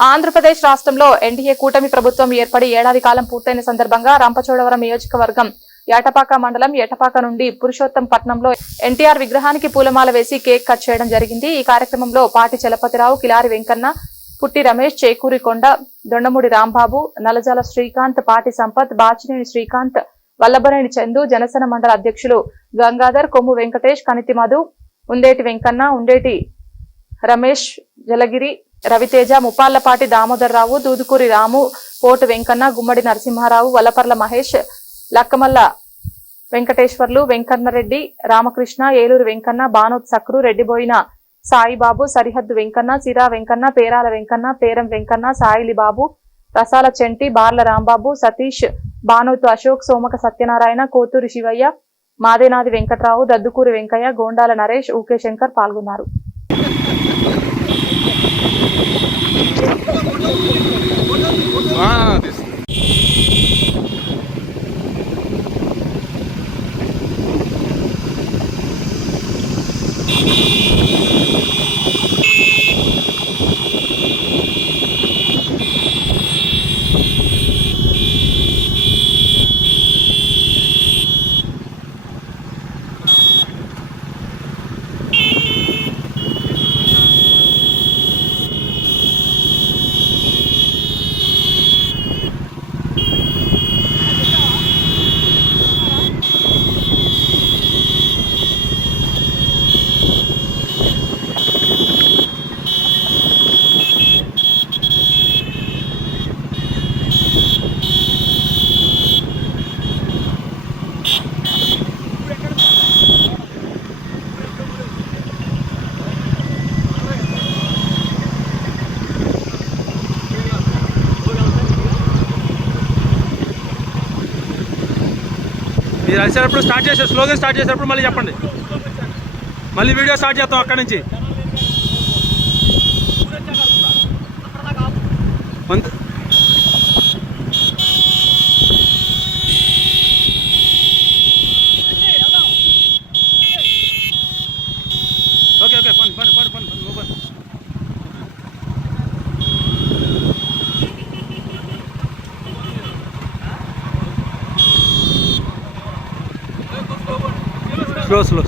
ఆంధ్రప్రదేశ్ రాష్ట్రంలో ఎన్డీఏ కూటమి ప్రభుత్వం ఏర్పడి ఏడాది కాలం పూర్తయిన సందర్భంగా రంపచోడవరం నియోజకవర్గం ఏటపాక మండలం ఏటపాక నుండి పురుషోత్తం పట్నంలో ఎన్టీఆర్ విగ్రహానికి పూలమాల వేసి కేక్ కట్ చేయడం జరిగింది. ఈ కార్యక్రమంలో పాటి చలపతిరావు కిలారి వెంకన్న పుట్టి రమేష్ చేకూరి కొండ దొండముడి రాంబాబు నలజాల శ్రీకాంత్ పాటి సంపత్ బాచినేని శ్రీకాంత్ వల్లభనేని చందు జనసేన మండల అధ్యక్షులు గంగాధర్ కొమ్ము వెంకటేష్ కనితి మధు ఉండేటి వెంకన్న ఉండేటి రమేష్ జలగిరి రవితేజ ముపాళ్ళపాటి దామోదర్రావు దూదుకూరి రాము పోటు వెంకన్న గుమ్మడి నరసింహారావు వలపర్ల మహేష్ లక్కమల్ల వెంకటేశ్వర్లు వెంకన్నరెడ్డి రామకృష్ణ ఏలూరు వెంకన్న బానోత్ సక్రు రెడ్డిబోయిన సాయిబాబు సరిహద్దు వెంకన్న సిరా వెంకన్న పేరాల వెంకన్న పేరం వెంకన్న సాయిలి బాబు రసాల చెంటి బార్ల రాంబాబు సతీష్ బానోతు అశోక్ సోమక సత్యనారాయణ కోతూరి శివయ్య మాదేనాది వెంకట్రావు దద్దుకూరి వెంకయ్య గోండాల నరేష్ ఊకే శంకర్ పాల్గొన్నారు. Thank you. మీరు అలిసేటప్పుడు స్టార్ట్ చేసే స్లోగన్ స్టార్ట్ చేసేటప్పుడు మళ్ళీ చెప్పండి. మళ్ళీ వీడియో స్టార్ట్ చేస్తాం అక్కడి నుంచి. Slow slow